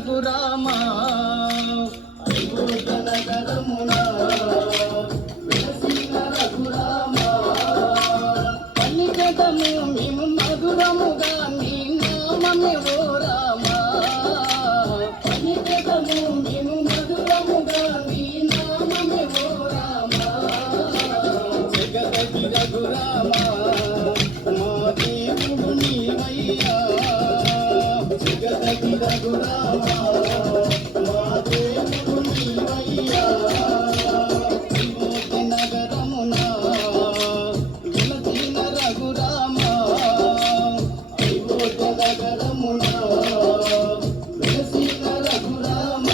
రఘురామ అయోధ్య నగరమున వెలసిన రఘురామ పలికెదము మేము మధురముగా నీ నామమే ఓ రామ పలికెదము మేము మధురముగా నీ నామమే ఓ రామ జగదగి రఘురామ మా దేవుడు నీవయ్యా జగదగి రఘురామ మా దేవుడు నీవయ్యా అయోధ్య నగరమున వెలసిన రఘురామ అయోధ్య నగరమున వెలసిన రఘురామ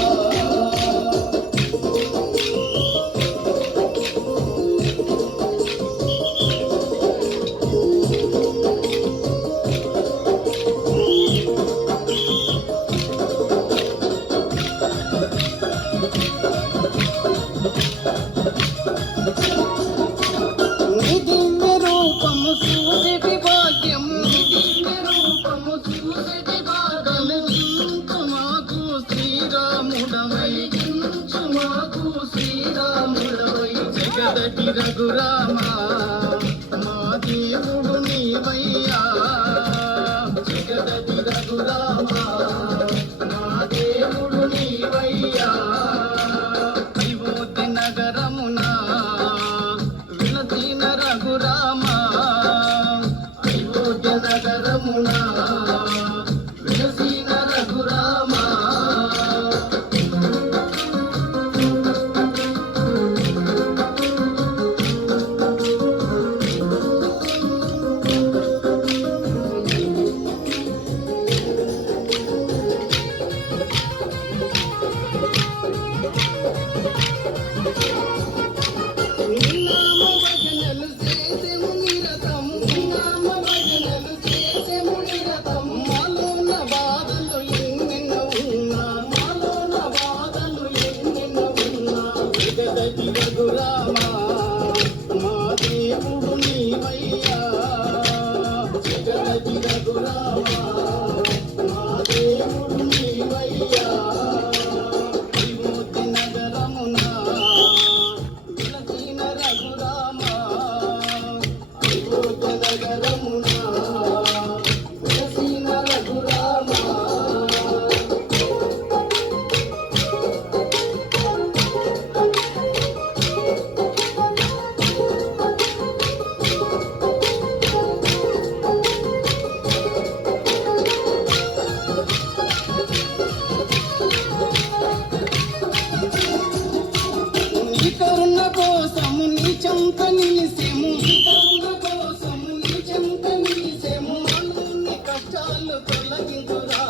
నీ దివ్య రూపము చూసేటి భాగ్యం నీ దివ్య రూపము చూసేటి భాగ్యం చించు మాకు శ్రీరాముడవై చించు మాకు శ్రీరాముడవై జగదగి రఘురామ మా దేవుడు నీవయ్యా జగదగి రఘురామ మా దేవుడు నీవయ్యా అయోధ్య నగరమున వెలసిన రఘురామ అయోధ్య నగరమున వెలసిన రఘురామ నామ భజనలు చేసెము నిరతము నామ భజనలు చేసెము నిరతము మాలోన బాధలు ఎన్నెన్నో ఉన్నా మాలోన బాధలు ఎన్నెన్నో ఉన్నా జగదగి రఘురామ మా దేవుడు నీవయ్యా జగదగి రఘురామ మా దేవుడు నీవయ్యా అయోధ్య నగరమున వెలసిన రఘురామ అయోధ్య నగరమున వెలసిన రఘురామ నీ కరుణ కోసము నీ చెంత నిలిసెము నీ కరుణ కోసము నీ చెంత నిలిసెము మనలోని కష్టాలు తొలగించురా